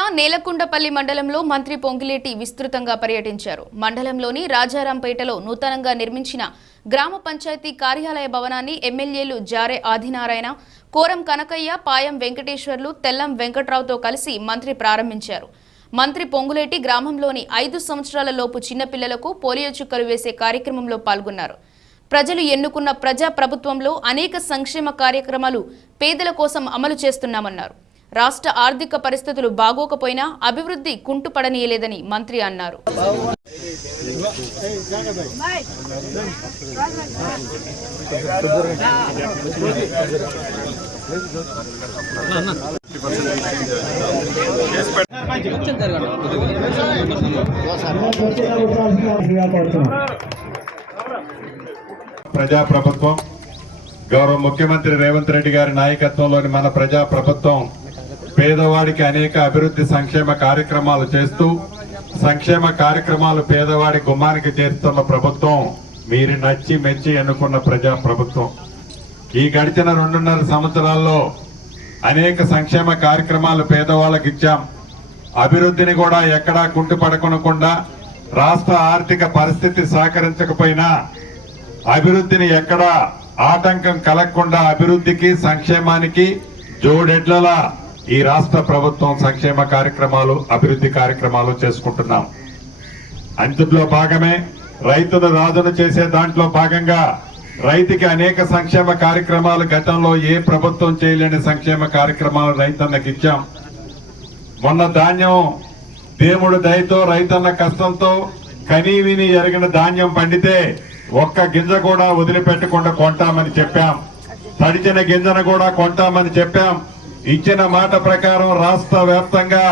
జిల్లా నేలకొండపల్లి మండలంలో మంత్రి పొంగిలేటి విస్తృతంగా పర్యటించారు. మండలంలోని రాజారాంపేటలో నూతనంగా నిర్మించిన గ్రామ పంచాయతీ కార్యాలయ భవనాన్ని ఎమ్మెల్యేలు జారే ఆదినారాయణ, కోరం కనకయ్య, పాయం వెంకటేశ్వర్లు, తెల్లం వెంకట్రావుతో కలిసి మంత్రి ప్రారంభించారు. మంత్రి పొంగులేటి గ్రామంలోని 5 సంవత్సరాల లోపు చిన్నపిల్లలకు పోలియో చుక్కలు వేసే కార్యక్రమంలో పాల్గొన్నారు. ప్రజలు ఎన్నుకున్న ప్రజా ప్రభుత్వంలో అనేక సంక్షేమ కార్యక్రమాలు పేదల కోసం అమలు చేస్తున్నామన్నారు. రాష్ట్ర ఆర్థిక పరిస్థితులు బాగోకపోయినా అభివృద్ధి కుంటుపడనీయలేదని మంత్రి అన్నారు. ప్రజాప్రభుత్వం గౌరవ ముఖ్యమంత్రి రేవంత్ రెడ్డి గారి నాయకత్వంలోని మన ప్రజాప్రభుత్వం పేదవాడికి అనేక అభివృద్ధి సంక్షేమ కార్యక్రమాలు చేస్తూ సంక్షేమ కార్యక్రమాలు పేదవాడి గుమ్మానికి చేస్తున్న ప్రభుత్వం మీరు నచ్చి మెచ్చి ఎన్నుకున్న ప్రజాప్రభుత్వం. ఈ గడిచిన 2.5 సంవత్సరాల్లో అనేక సంక్షేమ కార్యక్రమాలు పేదవాళ్ళకి ఇచ్చాం. అభివృద్ధిని కూడా ఎక్కడా కుంటుపడకుండా రాష్ట్ర ఆర్థిక పరిస్థితి సహకరించకపోయినా అభివృద్ధిని ఎక్కడా ఆటంకం కలగకుండా అభివృద్ధికి సంక్షేమానికి జోడెడ్లలా ఈ రాష్ట్ర ప్రభుత్వం సంక్షేమ కార్యక్రమాలు అభివృద్ధి కార్యక్రమాలు చేసుకుంటున్నాం. అందులో భాగమే రైతును రాజును చేసే దాంట్లో భాగంగా రైతుకి అనేక సంక్షేమ కార్యక్రమాలు గతంలో ఏ ప్రభుత్వం చేయలేని సంక్షేమ కార్యక్రమాలు రైతన్నకి ఇచ్చాం. మొన్న ధాన్యం దేవుడు దయతో రైతన్న కష్టంతో కనీవిని ఎరిగిన ధాన్యం పండితే ఒక్క గింజ కూడా వదిలిపెట్టకుండా కొంటామని చెప్పాం. తడిచిన గింజను కూడా కొంటామని చెప్పాం. ఇచ్చిన మాట ప్రకారం రాష్ట్ర వ్యాప్తంగా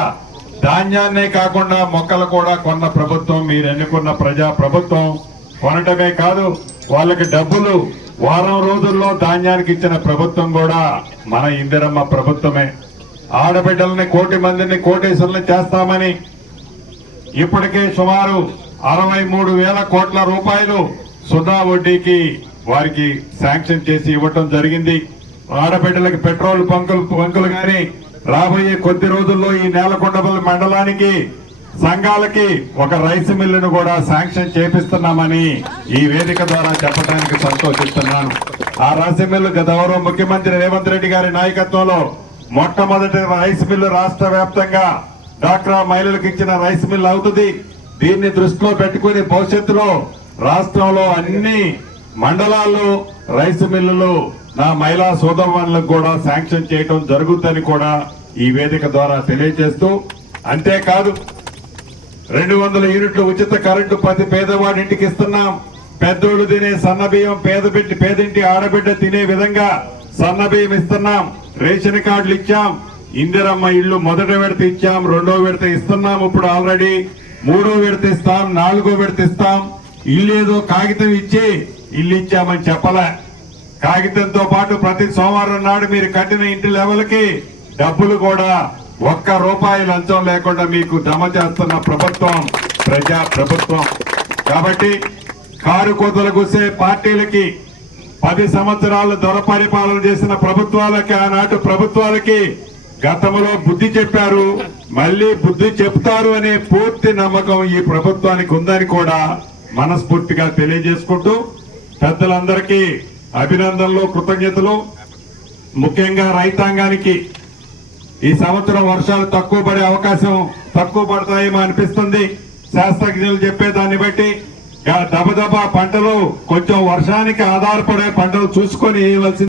ధాన్యాన్నే కాకుండా మొక్కలు కూడా కొన్న ప్రభుత్వం మీరు ఎన్నుకున్న ప్రజా ప్రభుత్వం. కొనటమే కాదు వాళ్ళకి డబ్బులు వారం రోజుల్లో ధాన్యానికి ఇచ్చిన ప్రభుత్వం కూడా మన ఇందిరమ్మ ప్రభుత్వమే. ఆడబిడ్డలని 1 కోటి మందిని కోటేశ్వరులు చేస్తామని ఇప్పటికే సుమారు 63,000 కోట్ల రూపాయలు సున్నా వడ్డీకి వారికి శాంక్షన్ చేసి ఇవ్వటం జరిగింది. ఆడబిడ్డలకు పెట్రోల్ బంకులు గాని రాబోయే కొద్ది రోజుల్లో ఈ నేలకొండపల్లి మండలానికి సంఘాలకి ఒక రైస్ మిల్లును కూడా శాంక్షన్ చేపిస్తున్నామని ఈ వేదిక ద్వారా చెప్పడానికి సంతోషిస్తున్నాను. ఆ రైస్ మిల్లు గౌరవ ముఖ్యమంత్రి రేవంత్ రెడ్డి గారి నాయకత్వంలో మొట్టమొదటి రైస్ మిల్లు రాష్ట్ర వ్యాప్తంగా డాక్రా మహిళలకు ఇచ్చిన రైస్ మిల్లు అవుతుంది. దీన్ని దృష్టిలో పెట్టుకుని భవిష్యత్తులో రాష్ట్రంలో అన్ని మండలాల్లో రైస్ మిల్లులు నా మహిళా సోదరులకు కూడా శాంక్షన్ చేయడం జరుగుతుందని కూడా ఈ వేదిక ద్వారా తెలియజేస్తూ, అంతేకాదు 200 యూనిట్లు ఉచిత కరెంటు ప్రతి పేదవాడి ఇంటికి ఇస్తున్నాం. పెద్దోళ్ళు తినే సన్నబియ్యం పేదింటి ఆడబిడ్డ తినే విధంగా సన్నబియ్యం ఇస్తున్నాం. రేషన్ కార్డులు ఇచ్చాం. ఇందిరమ్మ ఇళ్లు మొదటి విడత ఇచ్చాం, 2వ విడత ఇస్తున్నాం. ఇప్పుడు ఆల్రెడీ 3వ విడత ఇస్తాం, 4వ విడత ఇస్తాం. ఇల్లు ఏదో కాగితం ఇచ్చి ఇల్లు ఇచ్చామని చెప్పలే. కాగితంతో పాటు ప్రతి సోమవారం నాడు మీరు కట్టిన ఇంటి లెవెల్కి డబ్బులు కూడా ₹1 లంచం లేకుండా మీకు జమ చేస్తున్న ప్రభుత్వం ప్రజా ప్రభుత్వం. కాబట్టి కారు కోతలు కూసే పార్టీలకి 10 సంవత్సరాలు దొరపరిపాలన చేసిన ప్రభుత్వాలకి ఆనాటి ప్రభుత్వాలకి గతంలో బుద్ధి చెప్పారు, మళ్ళీ బుద్ధి చెప్తారు అనే పూర్తి నమ్మకం ఈ ప్రభుత్వానికి ఉందని కూడా మనస్ఫూర్తిగా తెలియజేసుకుంటూ పెద్దలందరికీ అభినందనలు, కృతజ్ఞతలు. ముఖ్యంగా రైతాంగానికి ఈ సంవత్సరం వర్షాలు తక్కువ పడతాయేమో అనిపిస్తుంది. శాస్త్రజ్ఞులు చెప్పేదాన్ని బట్టి దబదబా పంటలు కొంచెం వర్షానికి ఆధారపడే పంటలు చూసుకొని వేయవలసింది.